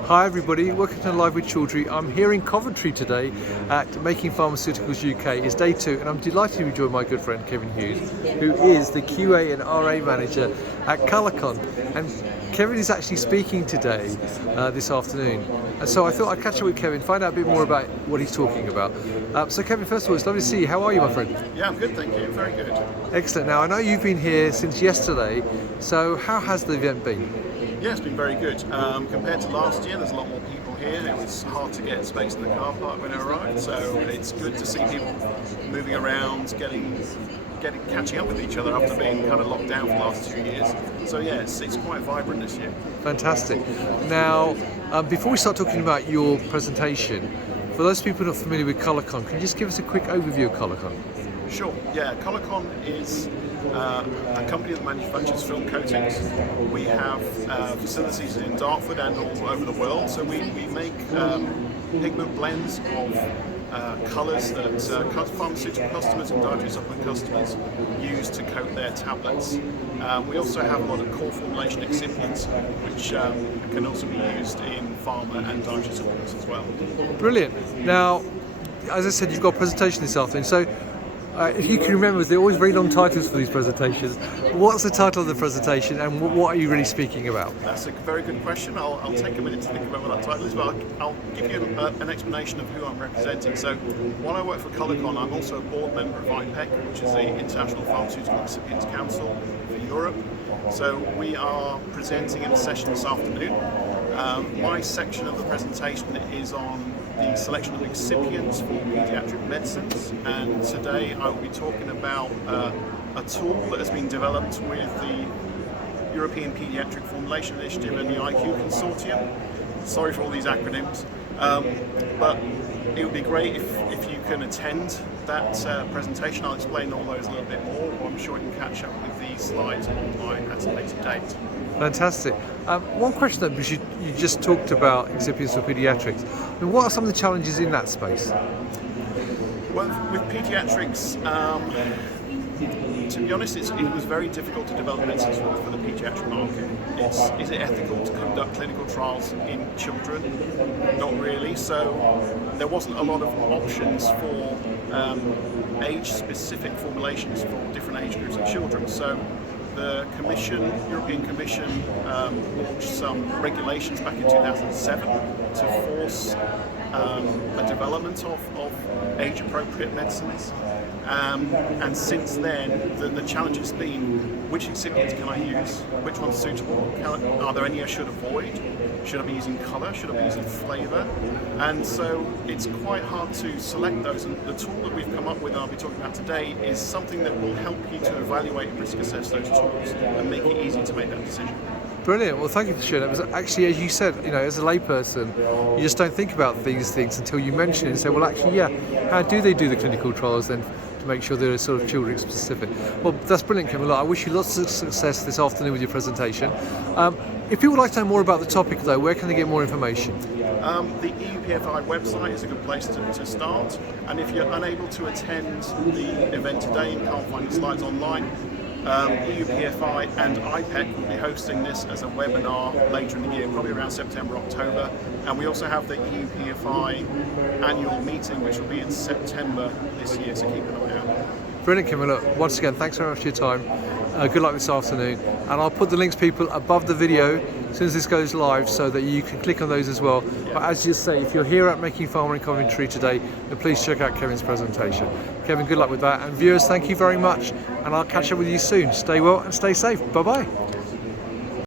Hi everybody, welcome to Live with Children. I'm here in Coventry today at Making Pharmaceuticals UK. It's day 2 and I'm delighted to be joined by my good friend Kevin Hughes, who is the QA and RA manager at Colourcon. And Kevin is actually speaking today, this afternoon. And so I thought I'd catch up with Kevin, find out a bit more about what he's talking about. So Kevin, first of all, it's lovely to see you. How are you, my friend? Yeah, I'm good, thank you. Very good. Excellent. Now, I know you've been here since yesterday, so how has the event been? Yeah, it's been very good. Compared to last year, there's a lot more people here. It was hard to get space in the car park when I arrived, so it's good to see people moving around, catching up with each other after being kind of locked down for the last 2 years. So yeah, it's quite vibrant this year. Fantastic. Now, before we start talking about your presentation, for those people not familiar with Colourcon, can you just give us a quick overview of Colourcon? Sure. Yeah, Colourcon is a company that manufactures film coatings. We have facilities in Dartford and all over the world. So we make pigment blends of colours that pharmaceutical customers and dietary supplement customers use to coat their tablets. We also have a lot of core formulation excipients, which can also be used in pharma and dietary supplements as well. Brilliant. Now, as I said, you've got a presentation this afternoon. So, if you can remember, there are always very long titles for these presentations. What's the title of the presentation and what are you really speaking about? That's a very good question. I'll take a minute to think about what that title is, but I'll give you an explanation of who I'm representing. So while I work for Colourcon, I'm also a board member of IPEC, which is the International Pharmaceutical Excipients Council for Europe. So we are presenting in a session this afternoon. My section of the presentation is on the selection of excipients for Paediatric Medicines, and today I will be talking about a tool that has been developed with the European Paediatric Formulation Initiative and the IQ Consortium. Sorry for all these acronyms, but it would be great if you can attend that presentation. I'll explain all those a little bit more, or I'm sure you can catch up with these slides online at a later date. Fantastic. One question though, because you just talked about excipients for pediatrics. I mean, what are some of the challenges in that space? Well, with pediatrics, to be honest, it was very difficult to develop medicines for the pediatric market. Is it ethical to conduct clinical trials in children? Not really. So there wasn't a lot of options for age-specific formulations for different age groups of children. So the European Commission, launched some regulations back in 2007 to force a development of age-appropriate medicines. And since then, the challenge has been, which excipients can I use? Which one's suitable? Are there any I should avoid? Should I be using colour? Should I be using flavour? And so it's quite hard to select those. And the tool that we've come up with, and I'll be talking about today, is something that will help you to evaluate and risk assess those tools and make it easy to make that decision. Brilliant. Well, thank you for sharing that. Because actually, as you said, as a layperson, you just don't think about these things until you mention it and say, well, actually, yeah, how do they do the clinical trials then to make sure they're sort of children specific? Well, that's brilliant, Kevin. I wish you lots of success this afternoon with your presentation. If people would like to know more about the topic, though, where can they get more information? The EUPFI website is a good place to start. And if you're unable to attend the event today and can't find the slides online, EUPFI and IPEC will be hosting this as a webinar later in the year, probably around September, October. And we also have the EUPFI annual meeting, which will be in September this year, so keep an eye out. Brilliant, Kim. Look, once again, thanks very much for your time. Good luck this afternoon. And I'll put the links, people, above the video as soon as this goes live so that you can click on those as well. Yeah. But as you say, if you're here at Making Pharma in Coventry today, then please check out Kevin's presentation. Kevin, good luck with that. And viewers, thank you very much. And I'll catch up with you soon. Stay well and stay safe. Bye-bye.